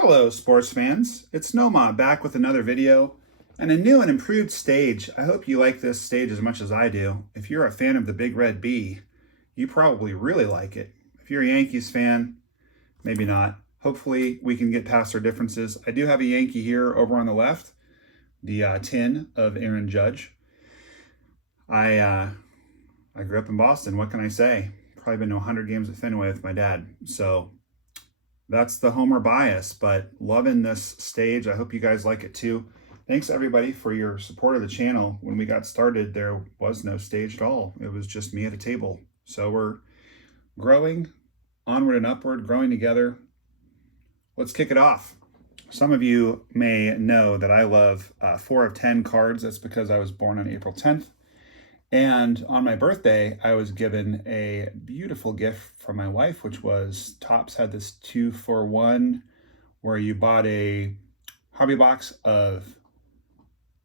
Hello sports fans, it's Nomah back with another video and a new and improved stage. I hope you like this stage as much as I do. If you're a fan of the Big Red B, you probably really like it. If you're a Yankees fan, maybe not. Hopefully we can get past our differences. I do have a Yankee here over on the left, the tin of Aaron Judge. I grew up in Boston, what can I say? Probably been to 100 games at Fenway with my dad, so that's the homer bias, but loving this stage. I hope you guys like it too. Thanks everybody for your support of the channel. When we got started, there was no stage at all. It was just me at a table. So we're growing, onward and upward, growing together. Let's kick it off. Some of you may know that I love 4 of 10 cards. That's because I was born on April 10th. And on my birthday, I was given a beautiful gift from my wife, which was Topps had this 2-for-1 where you bought a hobby box of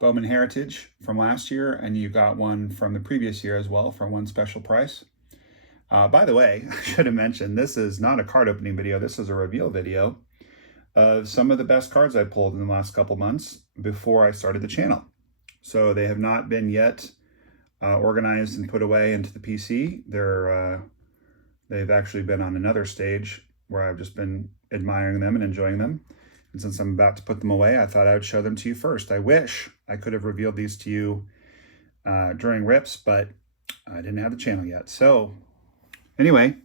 Bowman Heritage from last year, and you got one from the previous year as well for one special price. By the way, I should have mentioned, this is not a card opening video. This is a reveal video of some of the best cards I pulled in the last couple months before I started the channel. So they have not been yet organized and put away into the PC. They've actually been on another stage where I've just been admiring them and enjoying them. And since I'm about to put them away, I thought I would show them to you first. I wish I could have revealed these to you during RIPS, but I didn't have the channel yet. So anyway,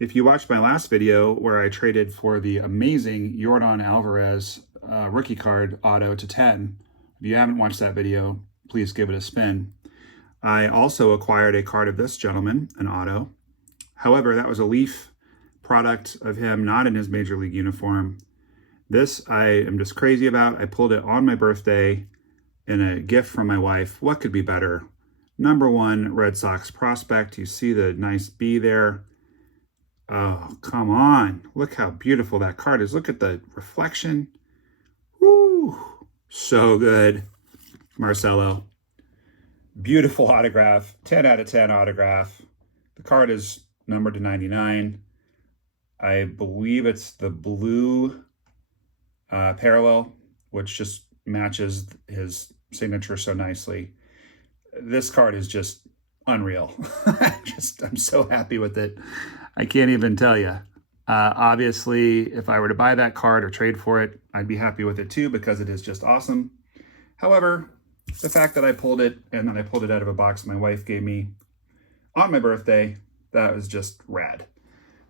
if you watched my last video where I traded for the amazing Yordan Alvarez rookie card auto to 10, if you haven't watched that video, please give it a spin. I also acquired a card of this gentleman, an auto. However, that was a Leaf product of him, not in his Major League uniform. This I am just crazy about. I pulled it on my birthday in a gift from my wife. What could be better? #1 Red Sox prospect. You see the nice B there. Oh, come on. Look how beautiful that card is. Look at the reflection. Woo! So good. Marcelo. Beautiful autograph, 10 out of 10 autograph. The card is numbered to 99. I believe it's the blue parallel, which just matches his signature so nicely. This card is just unreal. I'm so happy with it. I can't even tell you. Obviously, if I were to buy that card or trade for it, I'd be happy with it too because it is just awesome. However, the fact that I pulled it and then I pulled it out of a box my wife gave me on my birthday, that was just rad.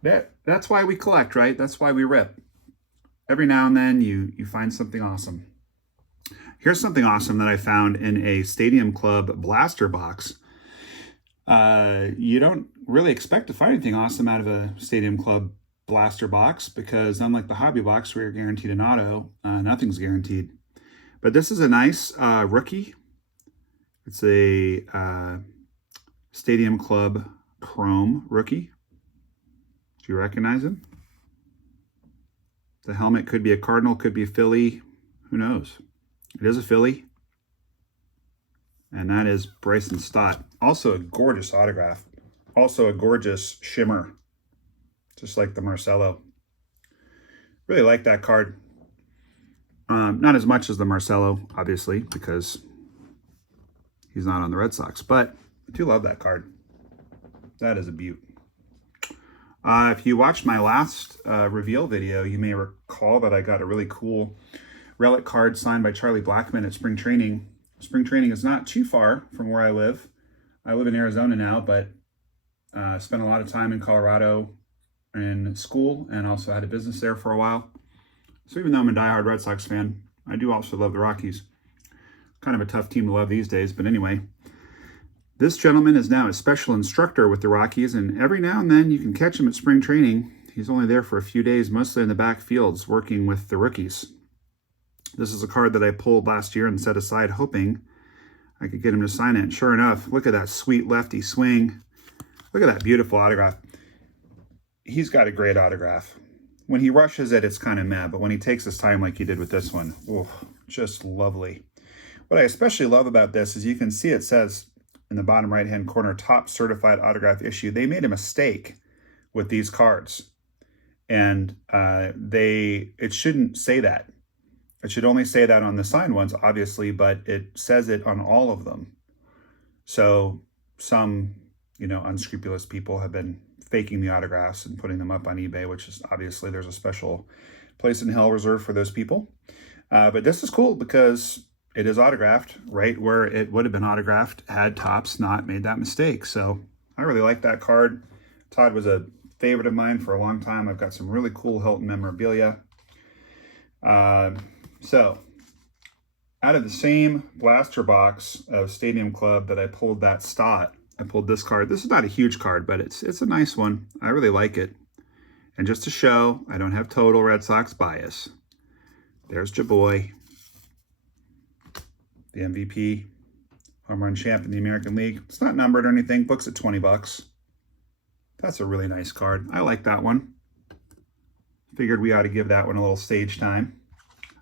That's why we collect, right? That's why we rip. Every now and then you find something awesome. Here's something awesome that I found in a Stadium Club blaster box. You don't really expect to find anything awesome out of a Stadium Club blaster box because unlike the hobby box where you're guaranteed an auto, nothing's guaranteed. But this is a nice rookie. It's a Stadium Club Chrome rookie. Do you recognize him? The helmet could be a Cardinal, could be a Philly. Who knows? It is a Philly. And that is Bryson Stott. Also a gorgeous autograph. Also a gorgeous shimmer. Just like the Marcelo. Really like that card. Not as much as the Marcelo, obviously, because he's not on the Red Sox. But I do love that card. That is a beaut. If you watched my last reveal video, you may recall that I got a really cool relic card signed by Charlie Blackmon at spring training. Spring training is not too far from where I live. I live in Arizona now, but spent a lot of time in Colorado in school and also had a business there for a while. So even though I'm a diehard Red Sox fan, I do also love the Rockies. Kind of a tough team to love these days, but anyway. This gentleman is now a special instructor with the Rockies, and every now and then you can catch him at spring training. He's only there for a few days, mostly in the backfields, working with the rookies. This is a card that I pulled last year and set aside hoping I could get him to sign it. And sure enough, look at that sweet lefty swing. Look at that beautiful autograph. He's got a great autograph. When he rushes it, it's kind of meh, but when he takes his time like he did with this one, oh, just lovely. What I especially love about this is you can see it says in the bottom right-hand corner, top certified autograph issue. They made a mistake with these cards. And it shouldn't say that. It should only say that on the signed ones, obviously, but it says it on all of them. So some, unscrupulous people have been faking the autographs and putting them up on eBay, which is obviously there's a special place in hell reserved for those people. But this is cool because it is autographed right where it would have been autographed had Topps not made that mistake. So I really like that card. Todd was a favorite of mine for a long time. I've got some really cool Hilton memorabilia. So out of the same blaster box of Stadium Club that I pulled that Stott, I pulled this card. This is not a huge card, but it's a nice one. I really like it. And just to show, I don't have total Red Sox bias. There's your boy, the MVP, home run champ in the American League. It's not numbered or anything. Book's at 20 bucks. That's a really nice card. I like that one. Figured we ought to give that one a little stage time.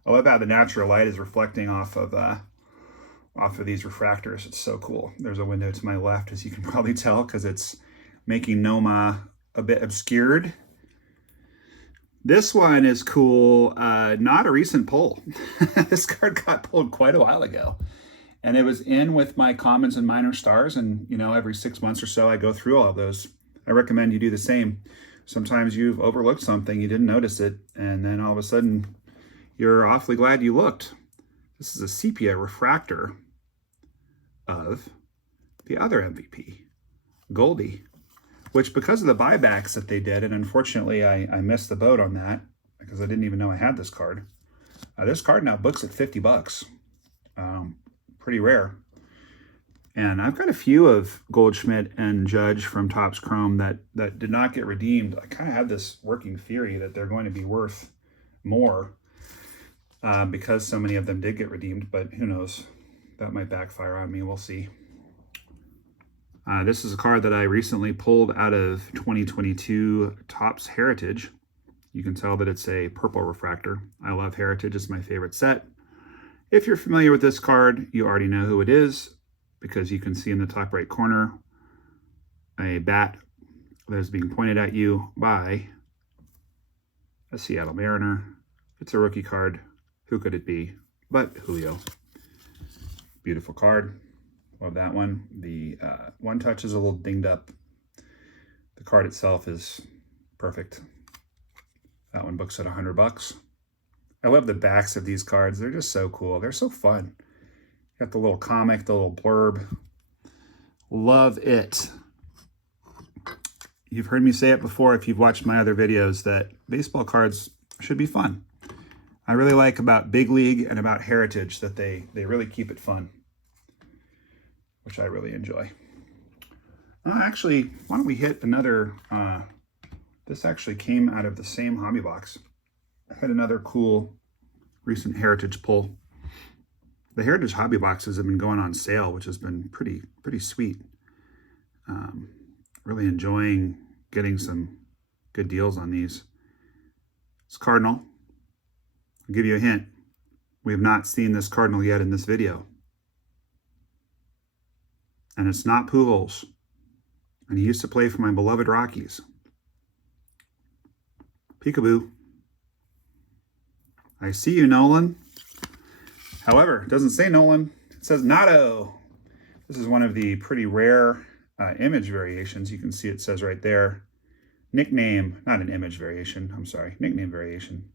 I love how the natural light is reflecting off of these refractors. It's so cool. There's a window to my left, as you can probably tell, because it's making Nomah a bit obscured. This one is cool. Not a recent pull. This card got pulled quite a while ago. And it was in with my commons and minor stars. And, every 6 months or so, I go through all of those. I recommend you do the same. Sometimes you've overlooked something, you didn't notice it, and then all of a sudden, you're awfully glad you looked. This is a sepia refractor of the other MVP, Goldie, which because of the buybacks that they did, and unfortunately I missed the boat on that because I didn't even know I had this card. This card now books at 50 bucks. Pretty rare. And I've got a few of Goldschmidt and Judge from Topps Chrome that did not get redeemed. I kind of have this working theory that they're going to be worth more because so many of them did get redeemed, but who knows? That might backfire on me. We'll see. This is a card that I recently pulled out of 2022 Topps Heritage. You can tell that it's a purple refractor. I love Heritage. It's my favorite set. If you're familiar with this card, you already know who it is because you can see in the top right corner a bat that is being pointed at you by a Seattle Mariner. It's a rookie card. Who could it be but Julio? Beautiful card. Love that one. The one touch is a little dinged up. The card itself is perfect. That one books at 100 bucks. I love the backs of these cards. They're just so cool. They're so fun. Got the little comic, the little blurb. Love it. You've heard me say it before if you've watched my other videos that baseball cards should be fun. I really like about Big League and about Heritage that they really keep it fun, which I really enjoy. Actually, why don't we hit another, this actually came out of the same hobby box. I had another cool recent Heritage pull. The Heritage hobby boxes have been going on sale, which has been pretty sweet. Really enjoying getting some good deals on these. It's Cardinal. I'll give you a hint. We have not seen this Cardinal yet in this video. And it's not Pujols. And he used to play for my beloved Rockies. Peekaboo. I see you, Nolan. However, it doesn't say Nolan. It says Nato. This is one of the pretty rare image variations. You can see it says right there. Nickname, not an image variation. I'm sorry, nickname variation.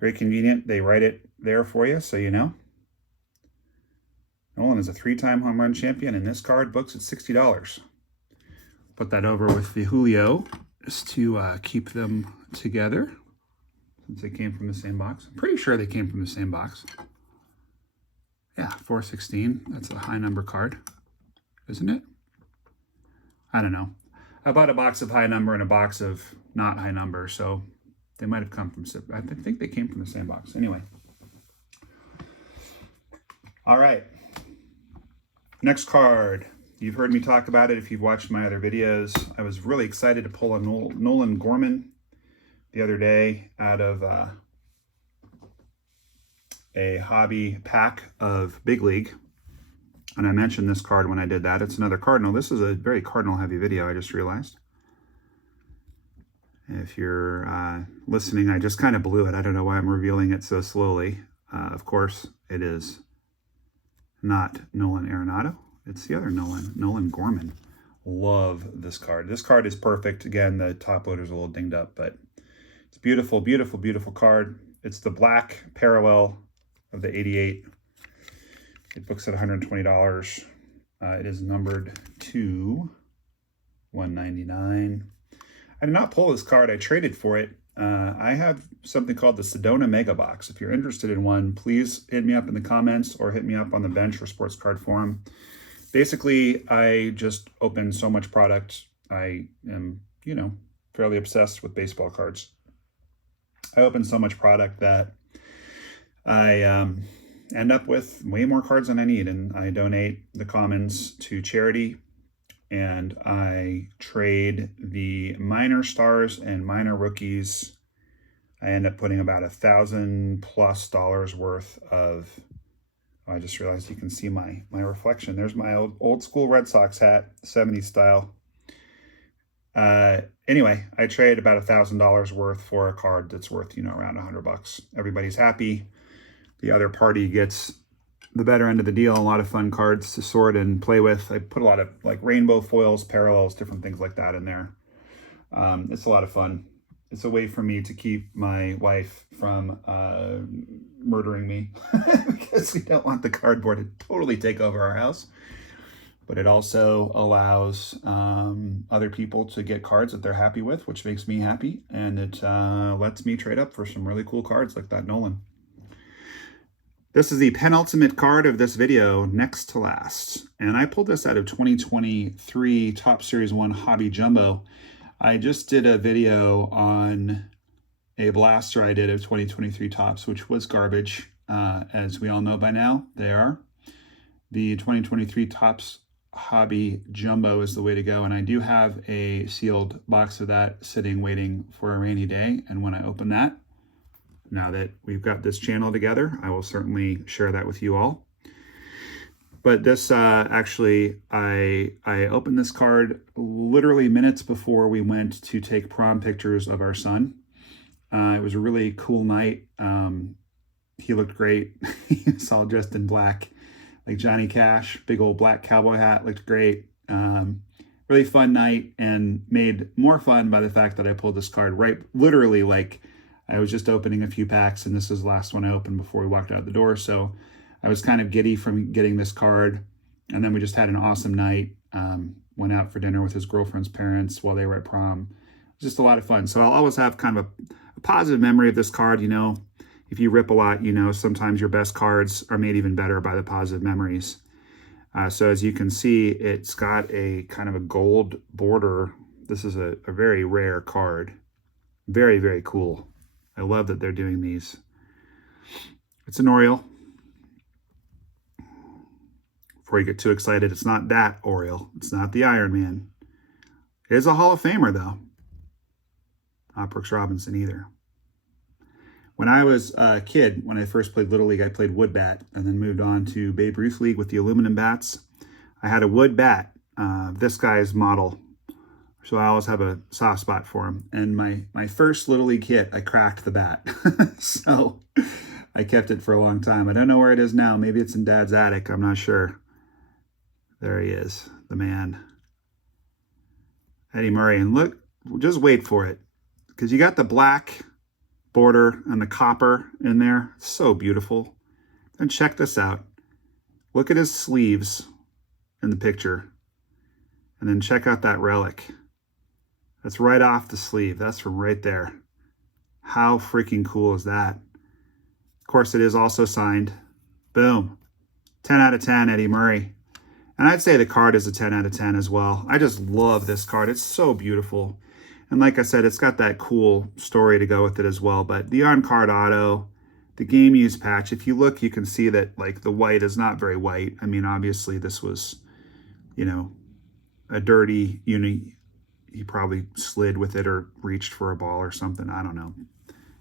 Very convenient. They write it there for you so you know. Nolan is a 3-time home run champion, and this card books at $60. Put that over with the Julio just to keep them together since they came from the same box. I'm pretty sure they came from the same box. Yeah, 416. That's a high number card, isn't it? I don't know. I bought a box of high number and a box of not high number, so they might have come from, I think they came from the same box. Anyway. All right. Next card. You've heard me talk about it if you've watched my other videos. I was really excited to pull a Nolan Gorman the other day out of a hobby pack of Big League. And I mentioned this card when I did that. It's another Cardinal. This is a very Cardinal heavy video, I just realized. If you're listening, I just kind of blew it. I don't know why I'm revealing it so slowly. Of course, it is not Nolan Arenado. It's the other Nolan, Nolan Gorman. Love this card. This card is perfect. Again, the top loader's a little dinged up, but it's beautiful, beautiful, beautiful card. It's the black parallel of the 88. It books at $120. It is numbered to 199. I did not pull this card. I traded for it. I have something called the Sedona Mega Box. If you're interested in one, please hit me up in the comments or hit me up on the bench or Sports Card Forum. Basically, I just open so much product. I am, you know, fairly obsessed with baseball cards. I open so much product that I end up with way more cards than I need, and I donate the commons to charity, and I trade the minor stars and minor rookies. I end up putting about $1,000+ worth of, I just realized you can see my reflection. There's my old school Red Sox hat, 70s style. Anyway, I trade about $1,000 worth for a card that's worth, you know, around $100. Everybody's happy. The other party gets the better end of the deal. A lot of fun cards to sort and play with. I put a lot of like rainbow foils, parallels, different things like that in there. It's a lot of fun. It's a way for me to keep my wife from murdering me because we don't want the cardboard to totally take over our house. But it also allows other people to get cards that they're happy with, which makes me happy. And it lets me trade up for some really cool cards like that Nolan. This is the penultimate card of this video, next to last. And I pulled this out of 2023 Top Series 1 Hobby Jumbo. I just did a video on a blaster I did of 2023 Tops, which was garbage. As we all know by now, they are. The 2023 Tops Hobby Jumbo is the way to go. And I do have a sealed box of that sitting waiting for a rainy day. And when I open that, now that we've got this channel together, I will certainly share that with you all. But this actually, I opened this card literally minutes before we went to take prom pictures of our son. It was a really cool night. He looked great. He was all dressed in black, like Johnny Cash, big old black cowboy hat, looked great. Really fun night, and made more fun by the fact that I pulled this card right, literally like I was just opening a few packs, and this was the last one I opened before we walked out the door. So I was kind of giddy from getting this card. And then we just had an awesome night. Went out for dinner with his girlfriend's parents while they were at prom. It was just a lot of fun. So I'll always have kind of a positive memory of this card. You know, if you rip a lot, you know, sometimes your best cards are made even better by the positive memories. So as you can see, it's got a kind of a gold border. This is a very rare card. Very, very cool. I love that they're doing these. It's an Oriole. Before you get too excited, it's not that Oriole. It's not the Iron Man. It is a Hall of Famer, though. Not Brooks Robinson either. When I was a kid, when I first played Little League, I played wood bat and then moved on to Babe Ruth League with the aluminum bats. I had a wood bat, this guy's model. So I always have a soft spot for him. And my first Little League hit, I cracked the bat. So I kept it for a long time. I don't know where it is now. Maybe it's in Dad's attic. I'm not sure. There he is, the man. Eddie Murray. And look, just wait for it. Because you got the black border and the copper in there. It's so beautiful. And check this out. Look at his sleeves in the picture. And then check out that relic. That's right off the sleeve. That's from right there. How freaking cool is that? Of course, it is also signed. Boom. 10 out of 10, Eddie Murray. And I'd say the card is a 10 out of 10 as well. I just love this card. It's so beautiful. And like I said, it's got that cool story to go with it as well. But the on-card auto, the game used patch, if you look, you can see that like the white is not very white. I mean, obviously this was, you know, a dirty, you know, he probably slid with it or reached for a ball or something. I don't know.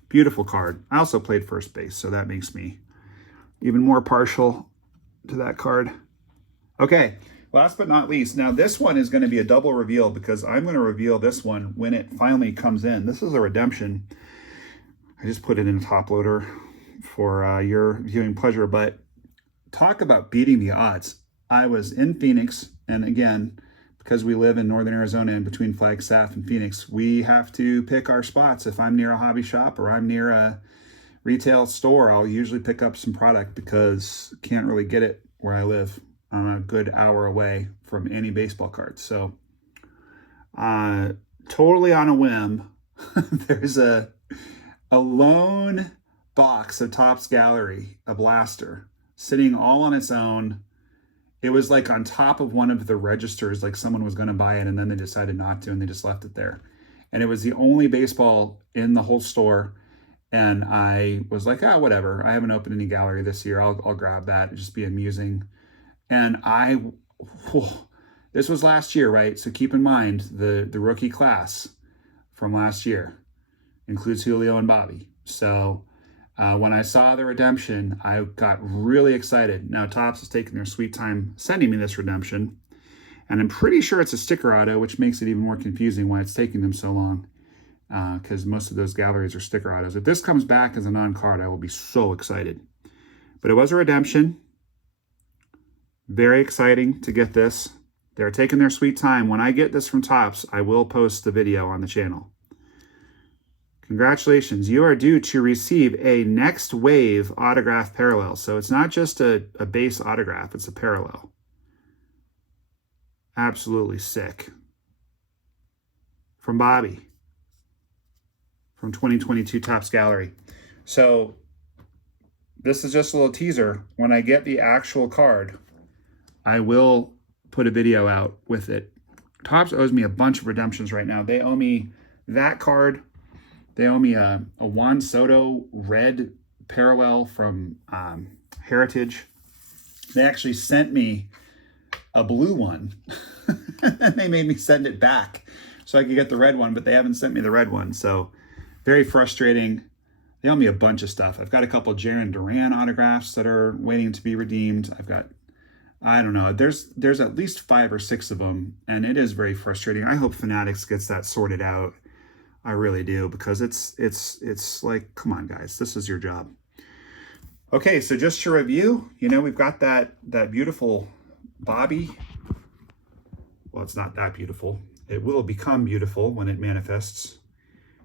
Beautiful card. I also played first base, so that makes me even more partial to that card. Okay, Last but not least, now this one is going to be a double reveal because I'm going to reveal this one when it finally comes in. This is a redemption. I just put it in a top loader for your viewing pleasure, but talk about beating the odds. I was in Phoenix, and again, because we live in northern Arizona in between Flagstaff and Phoenix, we have to pick our spots. If I'm near a hobby shop or I'm near a retail store, I'll usually pick up some product because can't really get it where I live. I'm a good hour away from any baseball cards. So totally on a whim, there's a lone box of Topps Gallery, a blaster, sitting all on its own. It was like on top of one of the registers, like someone was going to buy it and then they decided not to and they just left it there. And it was the only baseball in the whole store. And I was like, ah, whatever. I haven't opened any gallery this year. I'll grab that. It'd just be amusing. And this was last year, right? So keep in mind the rookie class from last year includes Julio and Bobby. So when I saw the redemption, I got really excited. Now, Topps has taken their sweet time sending me this redemption, and I'm pretty sure it's a sticker auto, which makes it even more confusing why it's taking them so long, because most of those galleries are sticker autos. If this comes back as a non-card, I will be so excited. But it was a redemption. Very exciting to get this. They're taking their sweet time. When I get this from Topps, I will post the video on the channel. Congratulations, you are due to receive a Next Wave autograph parallel. So it's not just a base autograph, it's a parallel. Absolutely sick. From Bobby, from 2022 Topps Gallery. So this is just a little teaser. When I get the actual card, I will put a video out with it. Topps owes me a bunch of redemptions right now. They owe me that card. They owe me a Juan Soto red parallel from Heritage. They actually sent me a blue one. And they made me send it back so I could get the red one, but they haven't sent me the red one. So very frustrating. They owe me a bunch of stuff. I've got a couple Jaron Duran autographs that are waiting to be redeemed. I've got, I don't know, there's at least 5 or 6 of them, and it is very frustrating. I hope Fanatics gets that sorted out. I really do, because it's like, come on, guys, this is your job. Okay, so just to review, you know, we've got that beautiful Bobby. Well, it's not that beautiful. It will become beautiful when it manifests.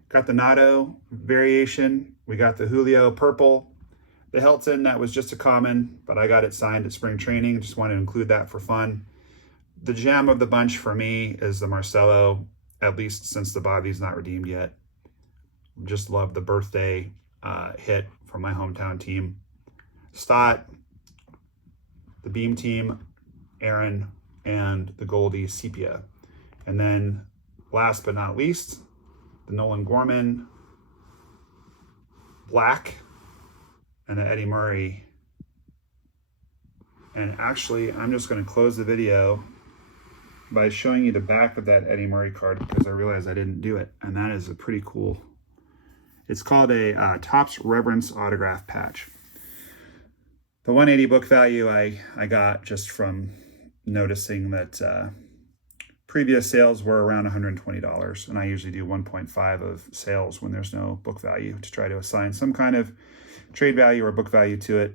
Got the Nato variation. We got the Julio purple. The Helton, that was just a common, but I got it signed at spring training. Just wanted to include that for fun. The gem of the bunch for me is the Marcelo, at least since the Bobby's not redeemed yet. Just love the birthday hit from my hometown team. Stott, the Beam team, Aaron, and the Goldie Sepia. And then last but not least, the Nolan Gorman black and the Eddie Murray. And actually, I'm just going to close the video by showing you the back of that Eddie Murray card, because I realized I didn't do it. And that is a pretty cool, it's called a Topps Reverence autograph patch. The 180 book value I got just from noticing that previous sales were around $120, and I usually do 1.5 of sales when there's no book value to try to assign some kind of trade value or book value to it.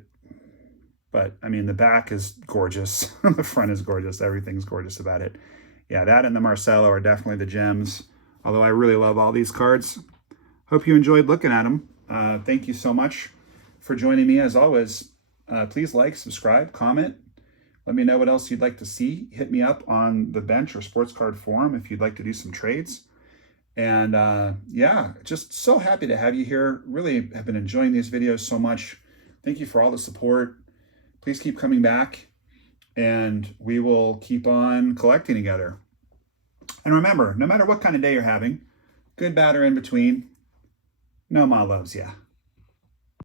But I mean, the back is gorgeous. The front is gorgeous. Everything's gorgeous about it. Yeah, that and the Marcelo are definitely the gems, although I really love all these cards. Hope you enjoyed looking at them. Thank you so much for joining me. As always, please like, subscribe, comment. Let me know what else you'd like to see. Hit me up on the bench or sports card forum if you'd like to do some trades. And yeah, just so happy to have you here. Really have been enjoying these videos so much. Thank you for all the support. Please keep coming back, and we will keep on collecting together. And remember, no matter what kind of day you're having, good, bad, or in between, Nomah loves ya.